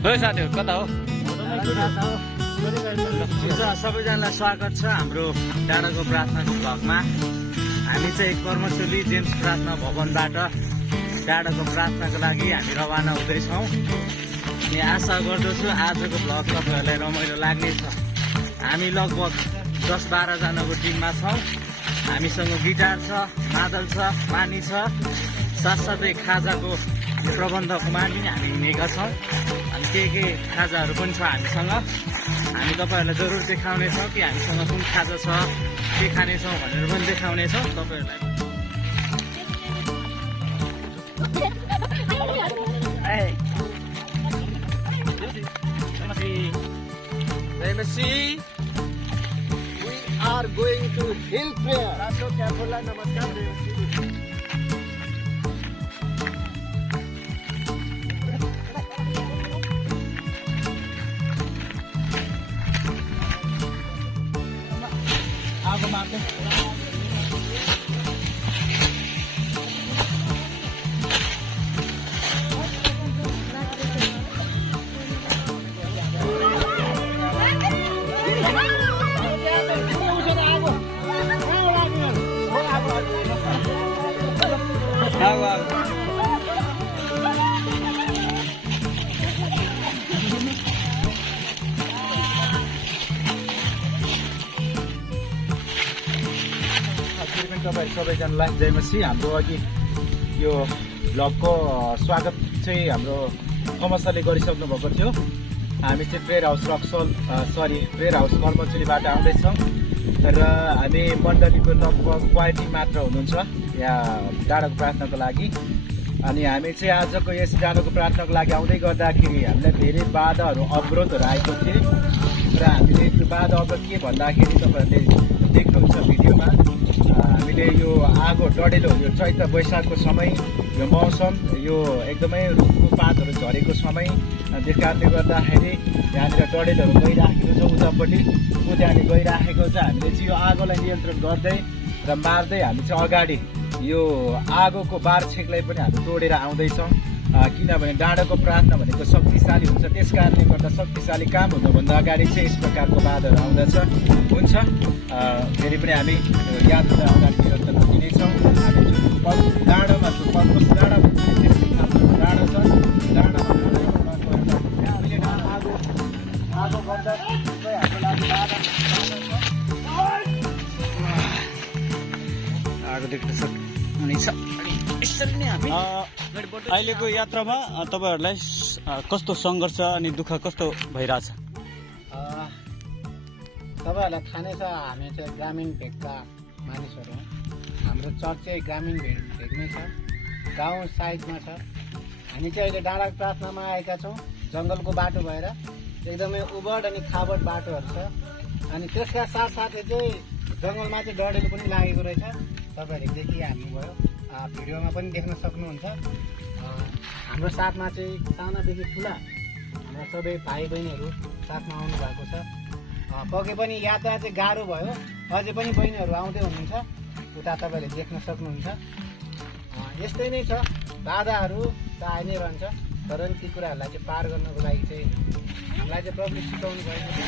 हो साथीहरू कता हो? सबैजनालाई स्वागत छ हाम्रो डाँडाको प्रार्थनाको भ्लगमा। हामी चाहिँ कर्मचोली जेम्स प्रार्थना भवनबाट डाँडाको प्रार्थनाको लागि हामी रवाना हुँदैछौँ। अनि आशा गर्दछु आजको भ्लग तपाईँहरूलाई रमाइलो लाग्नेछ। हामी लगभग 10-12 जनाको टिममा छौँ। हामीसँग गिटार छ, मादल छ, पानी छ, साथसाथै खाजाको प्रबन्धकमा पनि हामी हिँडेका छौँ। अनि के खाजाहरू पनि छ हामीसँग। हामी तपाईँहरूलाई जरुर देखाउनेछौँ कि हामीसँग कुन खाजा छ, के खानेछौँ भनेर पनि देखाउनेछौँ तपाईँहरूलाई। We are going to hill prayer. नमस्कार। आगो मार्दै तपाईँ सबैजनालाई जय मसीह। हाम्रो अघि यो भ्लगको स्वागत चाहिँ हाम्रो थमसले गरिसक्नु भएको थियो। हामी चाहिँ प्रेयर हाउस प्रेयर हाउस कर्मचोलीबाट आउँदैछौँ र हामी मण्डलीको लगभग 40 मात्र हुनुहुन्छ यहाँ डाँडाको प्रार्थनाको लागि। अनि हामी चाहिँ आजको यस डाँडाको प्रार्थनाको लागि आउँदै गर्दाखेरि हामीलाई धेरै बाधाहरू अवरोधहरू आएको थियो र हामीले त्यो बाधा अवरोध के भन्दाखेरि तपाईँहरूले देख्नुहुन्छ भिडियोमा हामीले यो आगो डढेलो यो चैत्र वैशाखको समय यो मौसम यो एकदमै रुखको पातहरू झरेको समय त्यस कारणले गर्दाखेरि यहाँनिर डढेलोहरू गइराखेको छ उतापट्टि त्यहाँनिर गइराखेको छ। हामीले चाहिँ यो आगोलाई नियन्त्रण गर्दै र मार्दै हामी चाहिँ अगाडि यो आगोको बारछेकलाई पनि हामी तोडेर आउँदैछौँ। किनभने डाँडाको प्रार्थना भनेको शक्तिशाली हुन्छ। त्यस कारणले गर्दा शक्तिशाली काम हुनुभन्दा अगाडि चाहिँ यस प्रकारको बाधाहरू आउँदछ हुन्छ। फेरि पनि हामी यात्रा अगाडि निरन्तर पुगिनेछौँ। हामी डाँडामा छु डाँडा छ डाँडामा आगो गर्दा आगो देख्न सक्नुहुनेछ। यसरी नै हामी अहिलेको यात्रामा तपाईँहरूलाई कस्तो सङ्घर्ष अनि दुःख कस्तो भइरहेछ? तपाईँहरूलाई थाहा नै छ, हामी चाहिँ ग्रामीण भेगका मानिसहरू हौँ। हाम्रो चर्च चाहिँ ग्रामीण भेगमै छ, गाउँ साइडमा छ। हामी चाहिँ अहिले डाँडाको प्रार्थनामा आएका छौँ। जङ्गलको बाटो भएर एकदमै उबड अनि खाबड बाटोहरू छ। अनि त्यसका साथसाथै चाहिँ जङ्गलमा चाहिँ डढेलो पनि लागेको रहेछ। तपाईँहरूले देखिहाल्नुभयो, भिडियोमा पनि देख्न सक्नुहुन्छ। हाम्रो साथमा चाहिँ सानादेखि ठुला हाम्रा सबै भाइ बहिनीहरू साथमा आउनु भएको छ। पक्कै पनि यात्रा चाहिँ गाह्रो भयो। अझै पनि बहिनीहरू आउँदै हुनुहुन्छ, उता तपाईँहरूले देख्न सक्नुहुन्छ। यस्तै नै छ, बाधाहरू त आइ नै रहन्छ। तर ती कुराहरूलाई चाहिँ पार गर्नको लागि चाहिँ हामीलाई चाहिँ प्रभुले सिकाउनु भएको छ।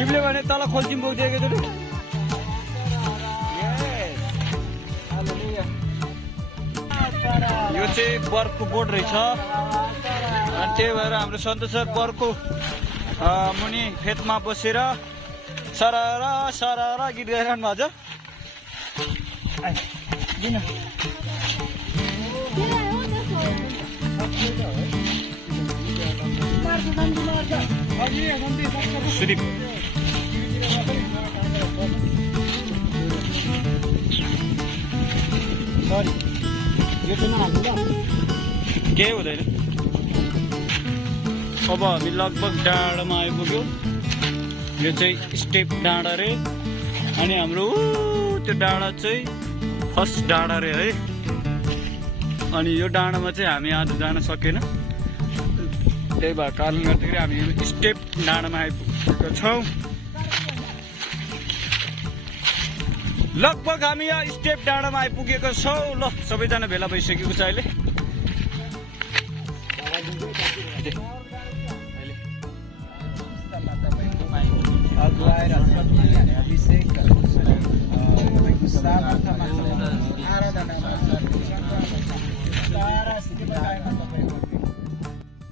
तिमीले भने तल खोल्चिम पुगिदिएको थियो। यो चाहिँ बर्फको बोट रहेछ। अनि त्यही भएर हाम्रो सन्तोष सर बर्फको मुनि खेतमा बसेर सरारा सरारा गीत गाइरहनु भएको छ। सिरिप सरी यो चाहिँ नहाल्नु ल केही हुँदैन। अब हामी लगभग डाँडामा आइपुग्यो। यो चाहिँ स्टेप डाँडा रे अनि हाम्रो त्यो डाँडा चाहिँ फर्स्ट डाँडा रे है। अनि यो डाँडामा चाहिँ हामी आज जान सकेन, त्यही भएर कारणले गर्दाखेरि हामी स्टेप डाँडामा आइपुगेका छौँ। लगभग हामी यहाँ स्टेप डाँडामा आइपुगेका छौँ। ल सबैजना भेला भइसकेको छ अहिले। अगुवाएर सती अनि अभिषेक तपाईँको सामर्थ्यमा आराधनामा सारा सेवाकायमा तपाईँको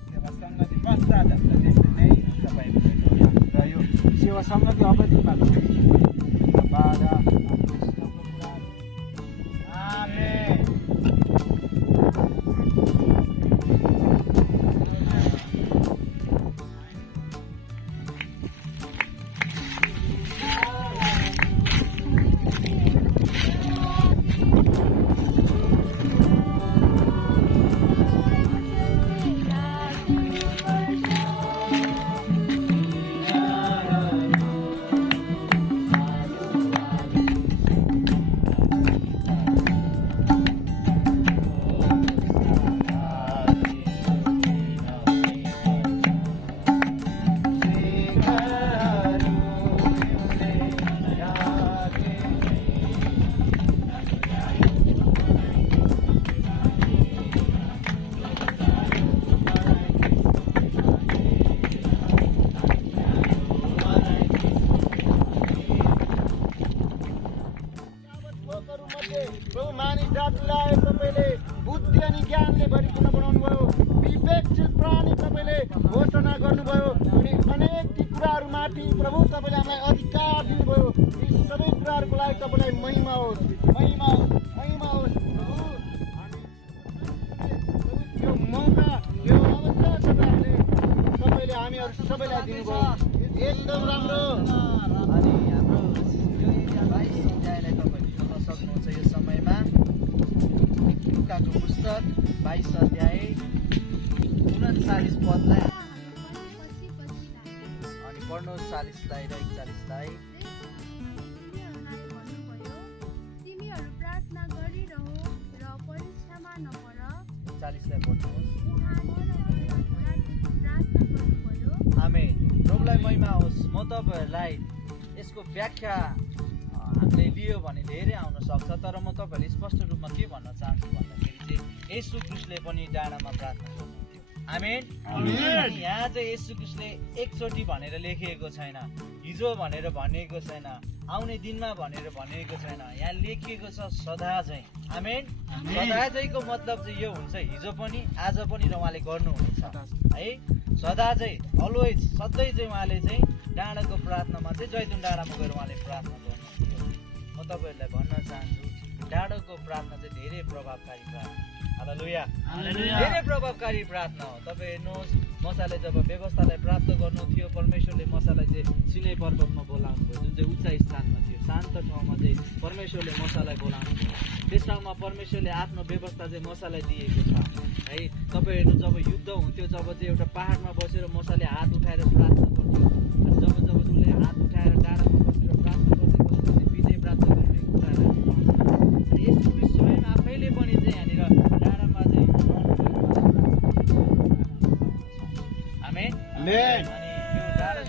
सेवा सङ्गति पश्चात त्यस्तै नै तपाईँको र यो सेवा सङ्गति अवधिमा बाधा आमेन। प्रभु मानिस जातिलाई तपाईँले बुद्धि अनि ज्ञानले भरिपूर्ण बनाउनु भयो। विवेकशील प्राणी तपाईँले घोषणा गर्नुभयो अनि अनेक ती कुराहरूमाथि प्रभु तपाईँले हामीलाई अधिकार दिनुभयो। यी सबै कुराहरूको लागि तपाईँलाई महिमा होस्, महिमा होस्, महिमा होस् प्रभु। यो मौका यो अवसर तपाईँले हामीहरू सबैलाई दिनुभयो, एकदम राम्रो। अनि हाम्रो यो एरियालाई समुदायलाई तपाईँले जोड्न सक्नुहुन्छ। यो समयमा लुकाको पुस्तक 22 अध्याय 39 पदलाई अनि पढ्नुहोस् 40लाई र 41लाई। तिमीहरू प्रार्थना गरिरहौ र परीक्षामा नपर। 40लाई पढ्नुहोस्। प्रार्थना गर्नुभयो। आमेन। प्रभुलाई महिमा होस्। म तपाईँहरूलाई यसको व्याख्या हामीले लियो भने धेरै आउन सक्छ, तर म तपाईँहरूले स्पष्ट रूपमा के भन्न चाहन्छु भन्दाखेरि चाहिँ येशू ख्रीष्टले पनि डाँडामा प्रार्थना गर्नुहुन्थ्यो। आमेन। अनि यहाँ चाहिँ येशू ख्रीष्टले एकचोटि भनेर लेखिएको छैन, हिजो भनेर भनिएको छैन, आउने दिनमा भनेर भनिएको छैन। यहाँ लेखिएको छ सदा चाहिँ। आमेन। सदा चाहिँको मतलब चाहिँ यो हुन्छ हिजो पनि आज पनि र उहाँले गर्नुहुनेछ है। सदा चाहिँ अलवेज सधैँ चाहिँ उहाँले चाहिँ डाँडाको प्रार्थनामा चाहिँ जैतुन डाँडामा गएर उहाँले प्रार्थना गर्नुहुन्थ्यो। म तपाईँहरूलाई भन्न चाहन्छु डाँडाको प्रार्थना चाहिँ धेरै प्रभावकारी प्रार्थना। हालेलुया। धेरै प्रभावकारी प्रार्थना हो। तपाईँ हेर्नुहोस् मसाले जब व्यवस्थालाई प्राप्त गर्नु थियो, परमेश्वरले मसालाई चाहिँ सिनै पर्वतमा बोलाउनु भयो, जुन चाहिँ उच्च स्थानमा थियो, शान्त ठाउँमा चाहिँ परमेश्वरले मसालाई बोलाउनु भयो। त्यस ठाउँमा परमेश्वरले आफ्नो व्यवस्था चाहिँ मसालाई दिएको छ है। तपाईँ हेर्नु जब युद्ध हुन्थ्यो, जब चाहिँ एउटा पाहाडमा बसेर मसाले हात उठाएर प्रार्थना गर्थ्यो, अनि जब उसले हात उठाएर डाँडामा बसेर प्रार्थना गर्दै गर्दा विजय प्राप्त गर्ने कुराहरू हामी पाउँछौँ। अनि यसो स्वयं आफैले पनि चाहिँ यहाँनिर डाँडामा चाहिँ आमेन। अनि यो डाँडा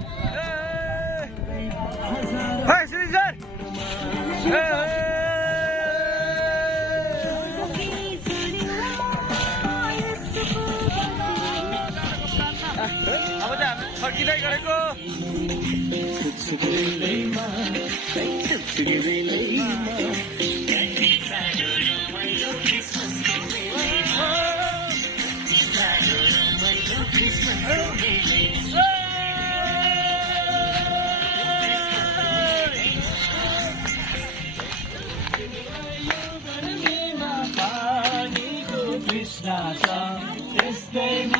अब चाहिँ हामी फर्किँदै गरेको। जय